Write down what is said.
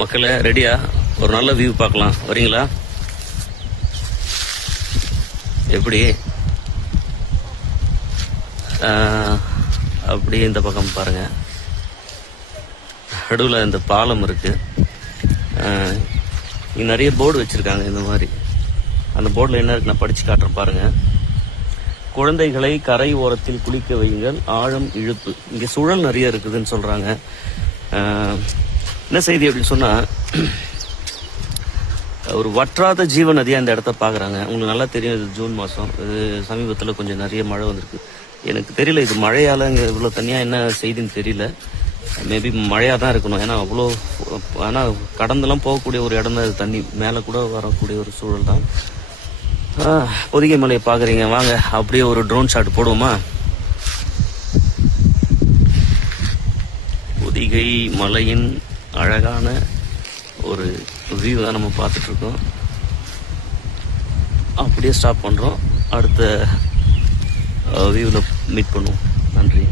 மக்களே ரெடியா? ஒரு நல்ல வியூ பார்க்கலாம், வரீங்களா? எப்படி அப்படியே இந்த பக்கம் பாருங்க, நடுவில் இந்த பாலம் இருக்கு. இங்க நிறைய போர்டு வச்சிருக்காங்க இந்த மாதிரி. அந்த போர்டில் என்ன இருக்கு நான் படிச்சு காட்டுறேன் பாருங்க. குழந்தைகளை கரை ஓரத்தில் குளிக்க வையுங்கள், ஆழம் இழுப்பு. இங்க சுழல் நிறைய இருக்குதுன்னு சொல்றாங்க. என்ன செய்தி அப்படின்னு சொன்னா, ஒரு வற்றாத ஜீவ நதியாக இந்த இடத்த பார்க்குறாங்க. உங்களுக்கு நல்லா தெரியும், இது ஜூன் மாதம், இது சமீபத்தில் கொஞ்சம் நிறைய மழை வந்திருக்கு. எனக்கு தெரியல இது மழையால் இங்கே இவ்வளோ தனியாக என்ன செய்தின்னு தெரியல. மேபி மழையாக தான் இருக்கணும், ஏன்னா அவ்வளோ, ஆனால் கடந்தெல்லாம் போகக்கூடிய ஒரு இடம் தான் இது. தண்ணி மேலே கூட வரக்கூடிய ஒரு சூழல் தான். பொதிகை மலையை பார்க்குறீங்க, வாங்க அப்படியே ஒரு ட்ரோன் ஷாட் போடுவோமா? பொதிகை மலையின் அழகான ஒரு வியூ தான் நம்ம பார்த்துட்ருக்கோம். அப்படியே ஸ்டாப் பண்ணுறோம், அடுத்த வியூவில் மீட் பண்ணுவோம். நன்றி.